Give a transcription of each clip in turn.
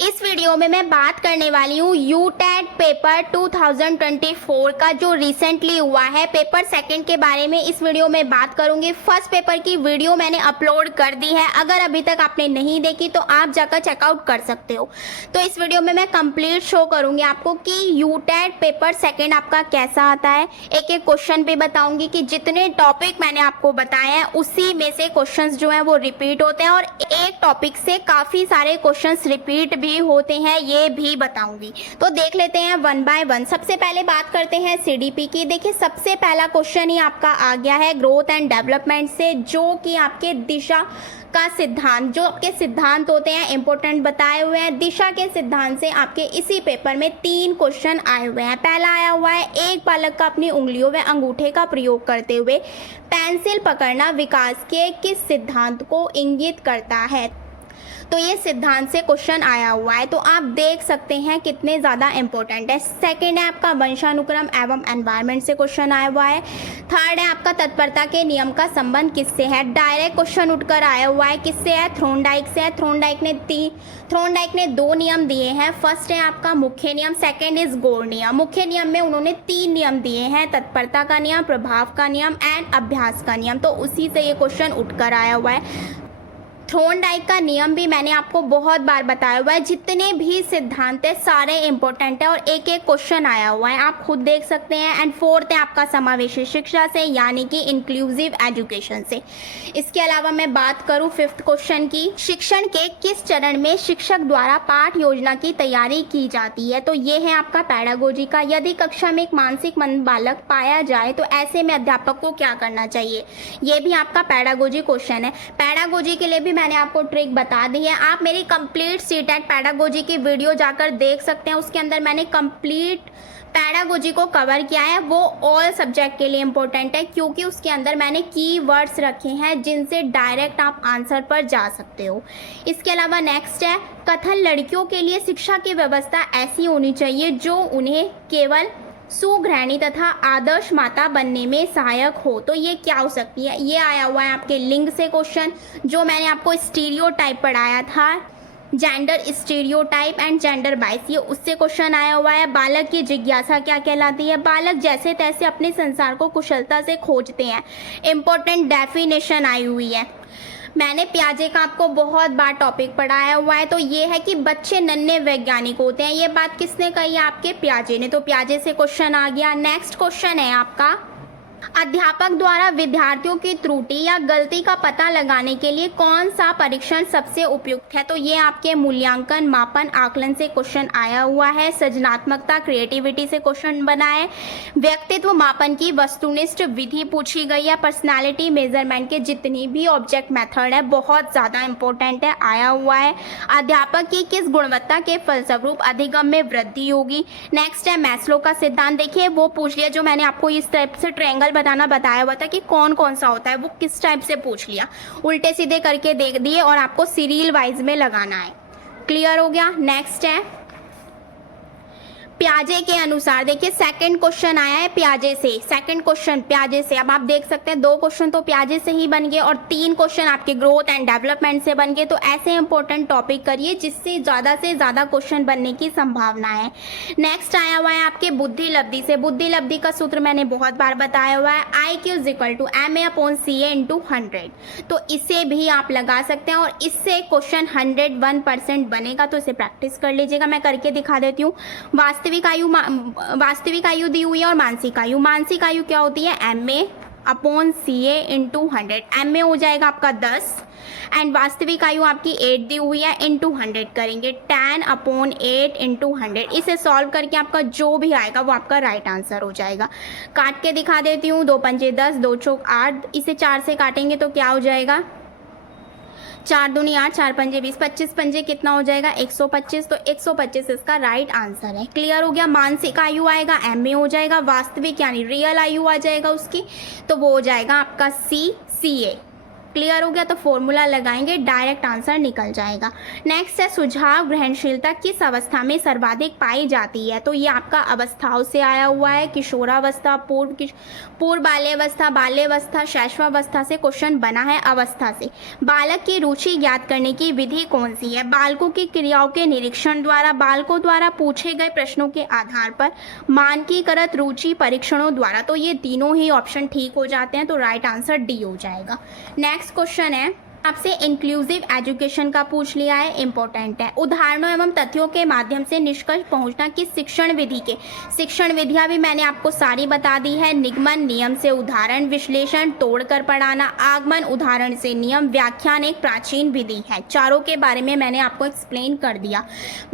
इस वीडियो में मैं बात करने वाली हूँ यूटेट पेपर 2024 का जो रिसेंटली हुआ है पेपर सेकंड के बारे में इस वीडियो में बात करूंगी। फर्स्ट पेपर की वीडियो मैंने अपलोड कर दी है, अगर अभी तक आपने नहीं देखी तो आप जाकर चेकआउट कर सकते हो। तो इस वीडियो में मैं कंप्लीट शो करूंगी आपको कि यूटेट पेपर सेकंड आपका कैसा आता है। एक एक क्वेश्चन भी बताऊंगी कि जितने टॉपिक मैंने आपको बताए हैं उसी में से क्वेश्चंस जो है वो रिपीट होते हैं और एक टॉपिक से काफी सारे क्वेश्चंस रिपीट भी होते हैं, ये भी बताऊंगी। तो देख लेते हैं वन बाय वन। सबसे पहले बात करते हैं सीडीपी की। देखिए सबसे पहला क्वेश्चन ही आपका आ गया है ग्रोथ एंड डेवलपमेंट से, जो कि आपके दिशा का सिद्धांत, जो आपके सिद्धांत होते हैं इंपॉर्टेंट बताए हुए हैं। दिशा के सिद्धांत से आपके इसी पेपर में 3 क्वेश्चन आए हुए हैं। पहला आया हुआ है, एक बालक का अपनी उंगलियों व अंगूठे का प्रयोग करते हुए पेंसिल पकड़ना विकास के किस सिद्धांत को इंगित करता है। तो ये सिद्धांत से क्वेश्चन आया हुआ है, तो आप देख सकते हैं कितने ज़्यादा इंपॉर्टेंट है। सेकंड है आपका वंशानुक्रम एवं एनवायरनमेंट से क्वेश्चन आया हुआ है। थर्ड है आपका तत्परता के नियम का संबंध किससे है। डायरेक्ट क्वेश्चन उठकर आया हुआ है, किससे है, थ्रोनडाइक से है। थ्रोनडाइक ने 2 नियम दिए हैं। फर्स्ट है आपका मुख्य नियम, सेकेंड इज गोर नियम। मुख्य नियम में उन्होंने 3 नियम दिए हैं, तत्परता का नियम, प्रभाव का नियम एंड अभ्यास का नियम। तो उसी से ये क्वेश्चन उठकर आया हुआ है। थ्रोनडाइक का नियम भी मैंने आपको बहुत बार बताया हुआ है। जितने भी सिद्धांत है सारे इंपॉर्टेंट है और एक एक क्वेश्चन आया हुआ है, आप खुद देख सकते हैं। एंड फोर्थ है आपका समावेशी शिक्षा से, यानी कि इंक्लूसिव एजुकेशन से। इसके अलावा मैं बात करूं फिफ्थ क्वेश्चन की, शिक्षण के किस चरण में शिक्षक द्वारा पाठ योजना की तैयारी की जाती है। तो ये है आपका पैडागोजी का। यदि कक्षा में एक मानसिक मंद बालक पाया जाए तो ऐसे में अध्यापक को क्या करना चाहिए, ये भी आपका पैडागोजी क्वेश्चन है। पैडागोजी के लिए भी मैंने आपको ट्रिक बता दी है। आप मेरी कंप्लीट सीटेट पैडागोजी की वीडियो जाकर देख सकते हैं, उसके अंदर मैंने कंप्लीट पैडागोजी को कवर किया है। वो ऑल सब्जेक्ट के लिए इंपॉर्टेंट है क्योंकि उसके अंदर मैंने कीवर्ड्स रखे हैं जिनसे डायरेक्ट आप आंसर पर जा सकते हो। इसके अलावा नेक्स्ट है कथन, लड़कियों के लिए शिक्षा की व्यवस्था ऐसी होनी चाहिए जो उन्हें केवल सुगृहिणी तथा आदर्श माता बनने में सहायक हो। तो ये क्या हो सकती है, ये आया हुआ है आपके लिंग से क्वेश्चन, जो मैंने आपको स्टीरियोटाइप पढ़ाया था, जेंडर स्टीरियोटाइप एंड जेंडर बाइस, ये उससे क्वेश्चन आया हुआ है। बालक की जिज्ञासा क्या कहलाती है। बालक जैसे तैसे अपने संसार को कुशलता से खोजते हैं, इंपॉर्टेंट डेफिनेशन आई हुई है। मैंने पियाजे का आपको बहुत बार टॉपिक पढ़ाया हुआ है। तो ये है कि बच्चे नन्हे वैज्ञानिक होते हैं, ये बात किसने कही है, आपके पियाजे ने। तो पियाजे से क्वेश्चन आ गया। नेक्स्ट क्वेश्चन है आपका, अध्यापक द्वारा विद्यार्थियों की त्रुटि या गलती का पता लगाने के लिए कौन सा परीक्षण सबसे उपयुक्त है। तो ये आपके मूल्यांकन, मापन, आकलन से क्वेश्चन आया हुआ है। सृजनात्मकता, क्रिएटिविटी से क्वेश्चन बना है। व्यक्तित्व मापन की वस्तुनिष्ठ विधि पूछी गई है। पर्सनालिटी मेजरमेंट के जितनी भी ऑब्जेक्ट मेथड है बहुत ज़्यादा इंपॉर्टेंट है, आया हुआ है। अध्यापक की किस गुणवत्ता के फलस्वरूप अधिगम में वृद्धि होगी। नेक्स्ट है मैस्लो का सिद्धांत। देखिए वो पूछ लिया जो मैंने आपको इस टाइप से ट्रायंगल बताया हुआ था कि कौन कौन सा होता है, वो किस टाइप से पूछ लिया, उल्टे सीधे करके देख दिए और आपको सीरियल वाइज में लगाना है। क्लियर हो गया। नेक्स्ट है पियाजे के अनुसार। देखिए सेकंड क्वेश्चन आया है पियाजे से, सेकंड क्वेश्चन पियाजे से। अब आप देख सकते हैं 2 क्वेश्चन तो पियाजे से ही बन गए और 3 क्वेश्चन आपके ग्रोथ एंड डेवलपमेंट से बन गए। तो ऐसे इंपॉर्टेंट टॉपिक करिए जिससे ज़्यादा से ज़्यादा क्वेश्चन बनने की संभावना है। नेक्स्ट आया हुआ है आपके बुद्धि लब्धि से। बुद्धि लब्धि का सूत्र मैंने बहुत बार बताया हुआ है, IQ = MA/CA × 100। तो इसे भी आप लगा सकते हैं और इससे क्वेश्चन 101% बनेगा। तो इसे प्रैक्टिस कर लीजिएगा, मैं करके दिखा देती हूँ। वास्तविक आयु दी हुई है और मानसिक आयु। मानसिक आयु क्या होती है, MA/CA × 100। MA हो जाएगा आपका 10 एंड वास्तविक आयु आपकी 8 दी हुई है, × 100 करेंगे 10/8 × 100। इसे सॉल्व करके आपका जो भी आएगा वो आपका राइट आंसर हो जाएगा। काट के दिखा देती हूँ। 2 पंजे 10, 2 चौक 8, इसे 4 से काटेंगे तो क्या हो जाएगा, 4 दूनी 8, 4 पंजे 20, 25 पंजे कितना हो जाएगा, 125। तो 125 इसका राइट आंसर है। क्लियर हो गया। मानसिक आयु आएगा MA हो जाएगा, वास्तविक यानी रियल आयु आ जाएगा उसकी, तो वो हो जाएगा आपका CA। क्लियर हो गया? तो फॉर्मूला लगाएंगे, डायरेक्ट आंसर निकल जाएगा। नेक्स्ट है सुझाव ग्रहणशीलता किस अवस्था में सर्वाधिक पाई जाती है? तो ये आपका अवस्थाओं से आया हुआ है, किशोरावस्था, पूर्व बाल्यावस्था, शैशवावस्था से क्वेश्चन बना है अवस्था से। बालक की रुचि ज्ञात करने की विधि कौन सी है? बालकों की क्रियाओं के निरीक्षण द्वारा, बालकों द्वारा पूछे गए प्रश्नों के आधार पर, मानकीकृत रुचि परीक्षणों द्वारा। तो ये तीनों ही ऑप्शन ठीक हो जाते हैं, तो राइट आंसर डी हो जाएगा। नेक्स्ट क्वेश्चन है आपसे इंक्लूसिव एजुकेशन का पूछ लिया है, इंपॉर्टेंट है। उदाहरणों एवं तथ्यों के माध्यम से निष्कर्ष पहुंचना किस शिक्षण विधि के? शिक्षण विधियां भी मैंने आपको सारी बता दी है। निगमन, नियम से उदाहरण, विश्लेषण, तोड़कर पढ़ाना, आगमन, उदाहरण से नियम, व्याख्यान एक प्राचीन विधि है। चारों के बारे में मैंने आपको एक्सप्लेन कर दिया,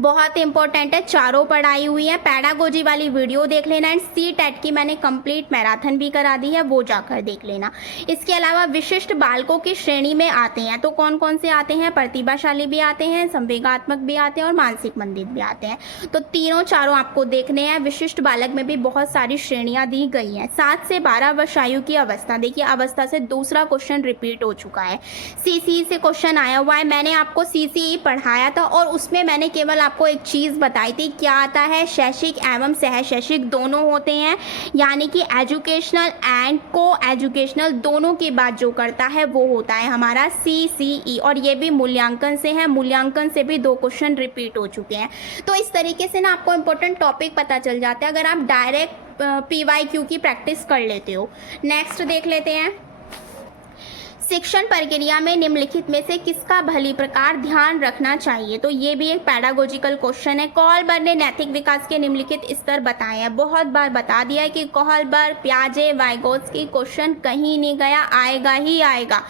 बहुत इंपॉर्टेंट है, चारों पढ़ाई हुई है। पैडागोजी वाली वीडियो देख लेना एंड CTET की मैंने कंप्लीट मैराथन भी करा दी है, वो जाकर देख लेना। इसके अलावा विशिष्ट बालकों की श्रेणी में आते हैं, तो कौन कौन से आते हैं? प्रतिभाशाली भी आते हैं, संवेगात्मक भी आते हैं और मानसिक मंदित भी आते हैं। तो तीनों चारों आपको देखने हैं। विशिष्ट बालक में भी बहुत सारी श्रेणियां दी गई हैं। 7 से 12 वर्ष आयु की अवस्था, देखिए अवस्था से दूसरा क्वेश्चन रिपीट हो चुका है। CCE से क्वेश्चन आया हुआ है, मैंने आपको CCE पढ़ाया था और उसमें मैंने केवल आपको एक चीज बताई थी, क्या आता है? शैक्षिक एवं सह शैक्षिक दोनों होते हैं, यानी कि एजुकेशनल एंड को एजुकेशनल दोनों की बात जो करता है वो होता है हमारा CCE। और ये भी मूल्यांकन से है, मूल्यांकन से भी 2 क्वेश्चन रिपीट हो चुके हैं। तो इस तरीके से ना आपको इंपॉर्टेंट टॉपिक पता चल जाता है अगर आप डायरेक्ट PYQ की प्रैक्टिस कर लेते हो। नेक्स्ट देख लेते हैं, शिक्षण प्रक्रिया में निम्नलिखित में से किसका भली प्रकार ध्यान रखना चाहिए? तो ये भी एक पैडागोजिकल क्वेश्चन है। कोहलबर्ग ने नैतिक विकास के निम्नलिखित स्तर बताए हैं। बहुत बार बता दिया है कि कोहलबर्ग, पियाजे, वाइगोत्स्की, क्वेश्चन कहीं नहीं गया, आएगा ही आएगा।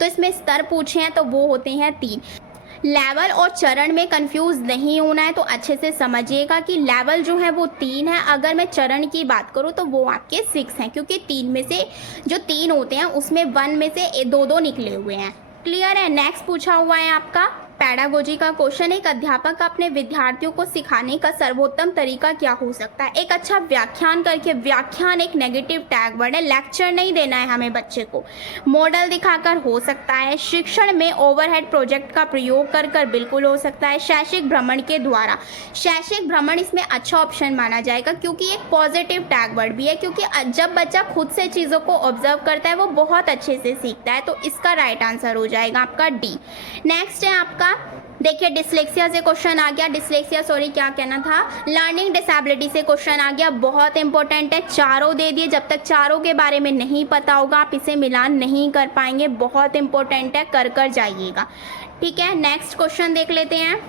तो इसमें स्तर पूछे हैं तो वो होते हैं 3। लेवल और चरण में कंफ्यूज नहीं होना है, तो अच्छे से समझिएगा कि लेवल जो है वो 3 है। अगर मैं चरण की बात करूँ तो वो आपके 6 हैं, क्योंकि 3 में से जो 3 होते हैं उसमें 1 में से 2 निकले हुए हैं। क्लियर है? नेक्स्ट पूछा हुआ है आपका पैडागोजी का क्वेश्चन, एक अध्यापक का अपने विद्यार्थियों को सिखाने का सर्वोत्तम तरीका क्या हो सकता है? एक अच्छा व्याख्यान करके, व्याख्यान एक नेगेटिव टैग वर्ड है, लेक्चर नहीं देना है हमें बच्चे को, मॉडल दिखाकर हो सकता है, शिक्षण में ओवरहेड प्रोजेक्ट का प्रयोग कर कर बिल्कुल हो सकता है, शैक्षिक भ्रमण के द्वारा। शैक्षिक भ्रमण इसमें अच्छा ऑप्शन माना जाएगा क्योंकि एक पॉजिटिव टैग वर्ड भी है, क्योंकि जब बच्चा खुद से चीज़ों को ऑब्जर्व करता है वो बहुत अच्छे से सीखता है। तो इसका राइट आंसर हो जाएगा आपका डी। नेक्स्ट है आपका, देखिए डिसलेक्सिया से क्वेश्चन आ गया, क्या कहना था, लर्निंग डिसेबिलिटी से क्वेश्चन आ गया, बहुत इंपॉर्टेंट है। चारों दे दिए, जब तक चारों के बारे में नहीं पता होगा आप इसे मिलान नहीं कर पाएंगे, बहुत इंपॉर्टेंट है, कर जाइएगा। ठीक है, नेक्स्ट क्वेश्चन देख लेते हैं।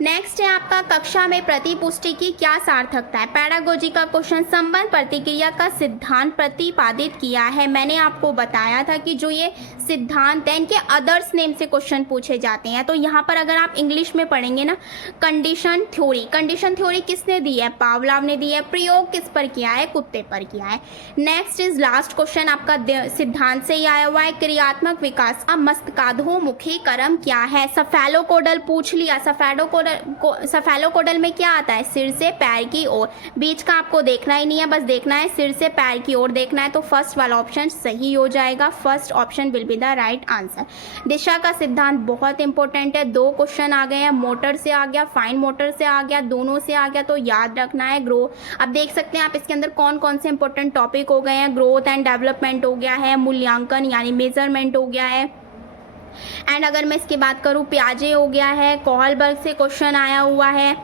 नेक्स्ट है आपका, कक्षा में प्रतिपुष्टि की क्या सार्थकता है? पैडागोजी का क्वेश्चन, संबंध प्रतिक्रिया का सिद्धांत प्रतिपादित किया है। मैंने आपको बताया था कि जो ये सिद्धांत है इनके अदर्स नेम से क्वेश्चन पूछे जाते हैं। तो यहाँ पर अगर आप इंग्लिश में पढ़ेंगे ना, कंडीशन थ्योरी किसने दी है? पावलोव ने दी है। प्रयोग किस पर किया है? कुत्ते पर किया है। नेक्स्ट इज लास्ट क्वेश्चन आपका सिद्धांत से ही आया हुआ है, क्रियात्मक विकास का मस्तकाधोमुखी क्रम क्या है? सफेलोकोडल पूछ लिया, सफेलोकोडल में क्या आता है? सिर से पैर की ओर, बीच का आपको देखना ही नहीं है, बस देखना है सिर से पैर की ओर देखना है। तो फर्स्ट वाला ऑप्शन सही हो जाएगा, first option will be the right answer. दिशा का सिद्धांत बहुत इंपॉर्टेंट है, 2 क्वेश्चन आ गए हैं, मोटर से आ गया, फाइन मोटर से आ गया, दोनों से आ गया, तो याद रखना है। ग्रो, अब देख सकते हैं आप इसके अंदर कौन कौन से इंपॉर्टेंट टॉपिक हो गए हैं, ग्रोथ एंड डेवलपमेंट हो गया है, मूल्यांकन यानी मेजरमेंट हो गया है, एंड अगर मैं इसकी बात करूँ पियाजे हो गया है, कोहलबर्ग से क्वेश्चन आया हुआ है,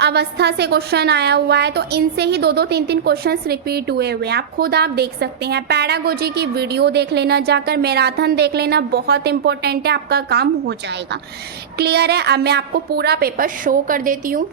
अवस्था से क्वेश्चन आया हुआ है। तो इनसे ही 2-2, 3-3 क्वेश्चंस रिपीट हुए हैं, आप खुद आप देख सकते हैं। पैडागोजी की वीडियो देख लेना, जाकर मैराथन देख लेना, बहुत इंपॉर्टेंट है, आपका काम हो जाएगा। क्लियर है? अब मैं आपको पूरा पेपर शो कर देती हूँ।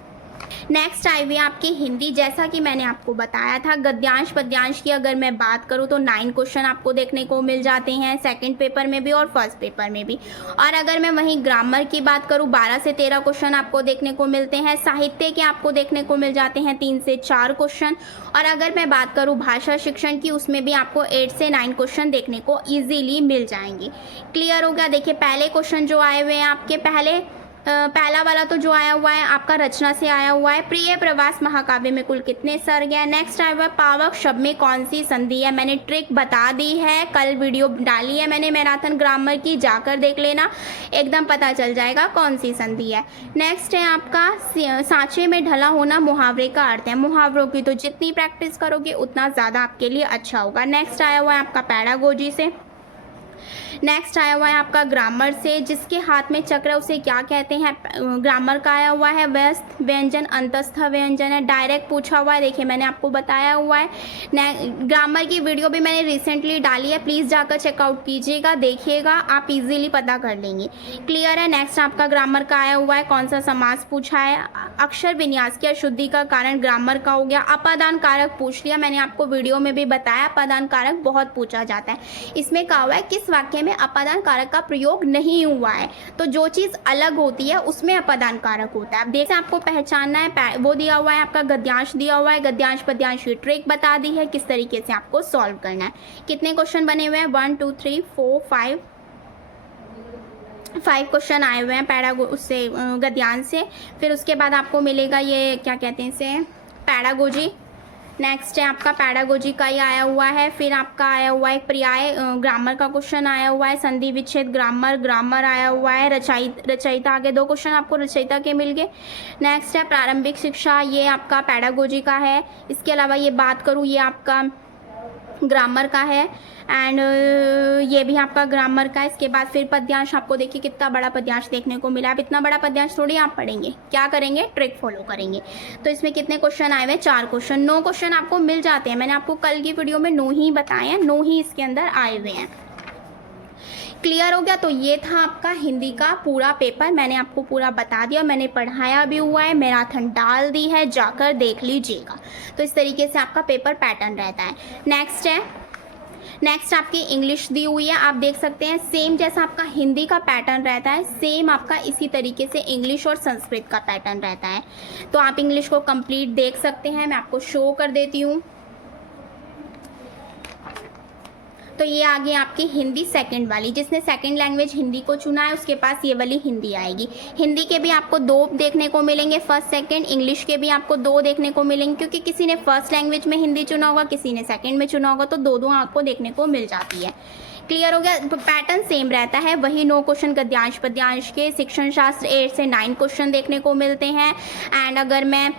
नेक्स्ट आई हुई आपकी हिंदी, जैसा कि मैंने आपको बताया था गद्यांश पद्यांश की अगर मैं बात करूं तो 9 क्वेश्चन आपको देखने को मिल जाते हैं, सेकंड पेपर में भी और फर्स्ट पेपर में भी। और अगर मैं वहीं ग्रामर की बात करूं 12 से 13 क्वेश्चन आपको देखने को मिलते हैं, साहित्य के आपको देखने को मिल जाते हैं 3 से 4 क्वेश्चन। और अगर मैं बात करूँ भाषा शिक्षण की, उसमें भी आपको 8 से 9 क्वेश्चन देखने को ईजीली मिल जाएंगे। क्लियर हो गया? देखिए पहले क्वेश्चन जो आए हुए हैं आपके, पहले पहला वाला तो जो आया हुआ है आपका रचना से आया हुआ है। प्रिय प्रवास महाकाव्य में कुल कितने सर्ग हैं। नेक्स्ट आया हुआ है पावक शब्द में कौन सी संधि है। मैंने ट्रिक बता दी है, कल वीडियो डाली है मैंने मैराथन ग्रामर की, जाकर देख लेना, एकदम पता चल जाएगा कौन सी संधि है। नेक्स्ट है आपका सांचे में ढला होना मुहावरे का अर्थ है। मुहावरों की तो जितनी प्रैक्टिस करोगे उतना ज़्यादा आपके लिए अच्छा होगा। नेक्स्ट आया हुआ है आपका पैडागोजी से। नेक्स्ट आया हुआ है आपका ग्रामर से। जिसके हाथ में चक्र है उसे क्या कहते हैं। ग्रामर का आया हुआ है व्यस्त व्यंजन अंतस्थ व्यंजन है। डायरेक्ट पूछा हुआ है, देखिए मैंने आपको बताया हुआ है। ग्रामर की वीडियो भी मैंने रिसेंटली डाली है, प्लीज़ जाकर चेकआउट कीजिएगा, देखिएगा, आप इजीली पता कर लेंगे। क्लियर है। नेक्स्ट आपका ग्रामर का आया हुआ है कौन सा समास पूछा है। अक्षर विन्यास की अशुद्धि का कारण ग्रामर का हो गया। अपादान कारक पूछ लिया, मैंने आपको वीडियो में भी बताया अपादान कारक बहुत पूछा जाता है। इसमें कहा हुआ है किस वाक्य में अपादान कारक का प्रयोग नहीं हुआ है, तो जो चीज़ अलग होती है उसमें अपादान कारक होता है। अब देखिए आपको पहचानना है, वो दिया हुआ है आपका गद्यांश दिया हुआ है, गद्यांश पद्यांश की ट्रिक बता दी है किस तरीके से आपको सॉल्व करना है। कितने क्वेश्चन बने हुए हैं 1 2 3 4 5 क्वेश्चन आए हुए हैं पैडागो उससे गद्यांश से। फिर उसके बाद आपको मिलेगा ये क्या कहते हैं इसे पैडागोजी। नेक्स्ट है आपका पैडागोजी का ही आया हुआ है। फिर आपका आया हुआ है पर्याय ग्रामर का क्वेश्चन आया हुआ है। संधि विच्छेद ग्रामर आया हुआ है। रचयिता आगे 2 क्वेश्चन आपको रचयिता के मिल गए। नेक्स्ट है प्रारंभिक शिक्षा, ये आपका पैडागोजी का है। इसके अलावा ये बात करूँ ये आपका ग्रामर का है एंड ये भी आपका ग्रामर का है। इसके बाद फिर पद्यांश, आपको देखिए कितना बड़ा पद्यांश देखने को मिला। अब इतना बड़ा पद्यांश थोड़ी आप पढ़ेंगे, क्या करेंगे ट्रिक फॉलो करेंगे। तो इसमें कितने क्वेश्चन आए हुए 4 क्वेश्चन। 9 क्वेश्चन आपको मिल जाते हैं, मैंने आपको कल की वीडियो में 9 ही बताए हैं, 9 ही इसके अंदर आए हुए हैं। क्लियर हो गया। तो ये था आपका हिंदी का पूरा पेपर, मैंने आपको पूरा बता दिया, मैंने पढ़ाया भी हुआ है, मैराथन डाल दी है, जाकर देख लीजिएगा। तो इस तरीके से आपका पेपर पैटर्न रहता है। नेक्स्ट आपकी इंग्लिश दी हुई है, आप देख सकते हैं सेम जैसा आपका हिंदी का पैटर्न रहता है सेम आपका इसी तरीके से इंग्लिश और संस्कृत का पैटर्न रहता है। तो आप इंग्लिश को कंप्लीट देख सकते हैं, मैं आपको शो कर देती हूँ। तो ये आ गई आपकी हिंदी सेकंड वाली, जिसने सेकंड लैंग्वेज हिंदी को चुना है उसके पास ये वाली हिंदी आएगी। हिंदी के भी आपको 2 देखने को मिलेंगे, फर्स्ट सेकंड। इंग्लिश के भी आपको 2 देखने को मिलेंगे, क्योंकि किसी ने फर्स्ट लैंग्वेज में हिंदी चुना होगा, किसी ने सेकंड में चुना होगा, तो 2 आपको देखने को मिल जाती है। क्लियर हो गया। पैटर्न सेम रहता है, वही 9 क्वेश्चन गद्यांश पद्यांश के। शिक्षण शास्त्र 8 से 9 क्वेश्चन देखने को मिलते हैं। एंड अगर मैं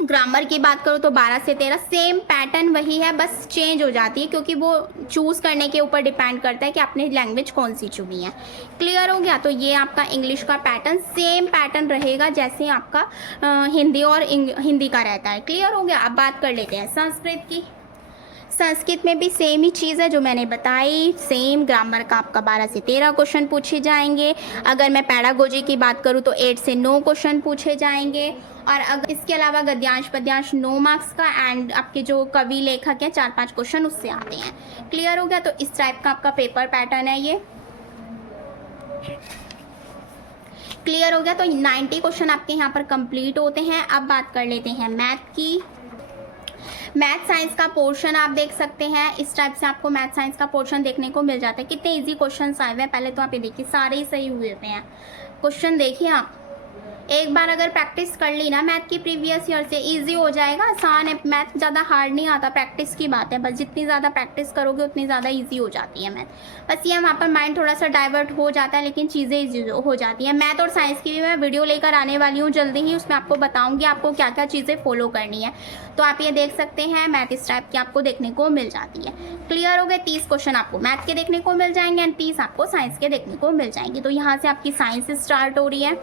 ग्रामर की बात करूँ तो 12 से 13 सेम पैटर्न वही है, बस चेंज हो जाती है क्योंकि वो चूज़ करने के ऊपर डिपेंड करता है कि आपने लैंग्वेज कौन सी चुनी है। क्लियर हो गया। तो ये आपका इंग्लिश का पैटर्न सेम पैटर्न रहेगा जैसे आपका हिंदी और हिंदी का रहता है। क्लियर हो गया। अब बात कर लेते हैं संस्कृत की। संस्कृत में भी सेम ही चीज़ है जो मैंने बताई, सेम ग्रामर का आपका 12 से 13 क्वेश्चन पूछे जाएंगे। अगर मैं पैडागोजी की बात करूँ तो 8 से 9 क्वेश्चन पूछे जाएंगे। और अगर इसके अलावा गद्यांश पद्यांश 9 मार्क्स का एंड आपके जो कवि लेखक हैं 4-5 क्वेश्चन उससे आते हैं। क्लियर हो गया। तो इस टाइप का आपका पेपर पैटर्न है ये। क्लियर हो गया। तो 90 क्वेश्चन आपके यहाँ पर कंप्लीट होते हैं। अब बात कर लेते हैं मैथ की। मैथ साइंस का पोर्शन आप देख सकते हैं, इस टाइप से आपको मैथ साइंस का पोर्शन देखने को मिल जाता है। कितने इजी क्वेश्चन आए हुए हैं पहले तो आप ये देखिए, सारे ही सही हुए हुए हैं क्वेश्चन। देखिए आप एक बार अगर प्रैक्टिस कर ली ना मैथ की प्रीवियस ईयर से, इजी हो जाएगा, आसान है मैथ, ज़्यादा हार्ड नहीं आता, प्रैक्टिस की बात है, बस जितनी ज़्यादा प्रैक्टिस करोगे उतनी ज़्यादा इजी हो जाती है मैथ। बस ये वहाँ पर माइंड थोड़ा सा डाइवर्ट हो जाता है लेकिन चीज़ें ईजी हो जाती हैं। मैथ और साइंस की भी मैं वीडियो लेकर आने वाली हूँ जल्दी ही, उसमें आपको बताऊँगी आपको क्या क्या चीज़ें फॉलो करनी है। तो आप ये देख सकते हैं मैथ इस टाइप की आपको देखने को मिल जाती है। क्लियर हो गए। 30 क्वेश्चन आपको मैथ के देखने को मिल जाएंगे एंड 30 आपको साइंस के देखने को मिल जाएंगे। तो यहाँ से आपकी साइंस स्टार्ट हो रही है,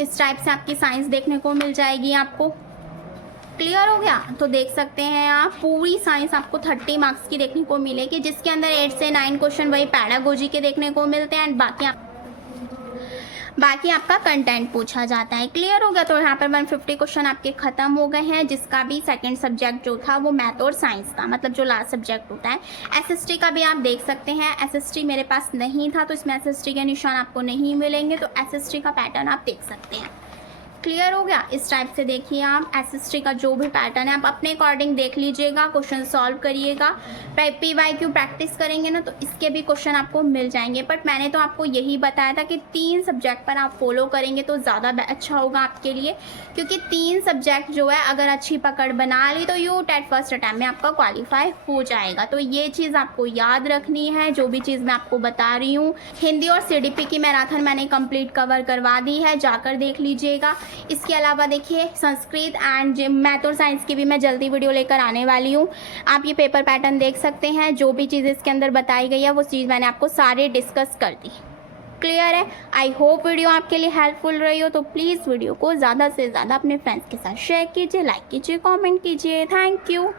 इस टाइप से आपकी साइंस देखने को मिल जाएगी आपको। क्लियर हो गया। तो देख सकते हैं आप पूरी साइंस आपको 30 मार्क्स की देखने को मिलेगी, जिसके अंदर 8 से 9 क्वेश्चन वही पैडागोजी के देखने को मिलते हैं एंड बाकी आपका कंटेंट पूछा जाता है। क्लियर हो गया। तो यहाँ पर 150 क्वेश्चन आपके खत्म हो गए हैं, जिसका भी सेकंड सब्जेक्ट जो था वो मैथ और साइंस था, मतलब जो लास्ट सब्जेक्ट होता है। एसएसटी का भी आप देख सकते हैं, एसएसटी मेरे पास नहीं था तो इसमें एसएसटी के निशान आपको नहीं मिलेंगे, तो एसएसटी का पैटर्न आप देख सकते हैं। क्लियर हो गया। इस टाइप से देखिए आप एसएसटी का जो भी पैटर्न है आप अपने अकॉर्डिंग देख लीजिएगा, क्वेश्चन सॉल्व करिएगा। PYQ प्रैक्टिस करेंगे ना तो इसके भी क्वेश्चन आपको मिल जाएंगे। बट मैंने तो आपको यही बताया था कि 3 सब्जेक्ट पर आप फॉलो करेंगे तो ज़्यादा अच्छा होगा आपके लिए, क्योंकि 3 सब्जेक्ट जो है अगर अच्छी पकड़ बना ली तो यूटेट फर्स्ट अटैम्प्ट में आपका क्वालिफाई हो जाएगा। तो ये चीज़ आपको याद रखनी है, जो भी चीज़ मैं आपको बता रही हूँ। हिंदी और CDP की मैराथन मैंने कंप्लीट कवर करवा दी है, जाकर देख लीजिएगा। इसके अलावा देखिए संस्कृत एंड मैथ और साइंस की भी मैं जल्दी वीडियो लेकर आने वाली हूँ। आप ये पेपर पैटर्न देख सकते हैं, जो भी चीज़ इसके अंदर बताई गई है वो चीज़ मैंने आपको सारे डिस्कस कर दी। क्लियर है। आई होप वीडियो आपके लिए हेल्पफुल रही हो, तो प्लीज़ वीडियो को ज़्यादा से ज़्यादा अपने फ्रेंड्स के साथ शेयर कीजिए, लाइक कीजिए, कमेंट कीजिए। Thank you.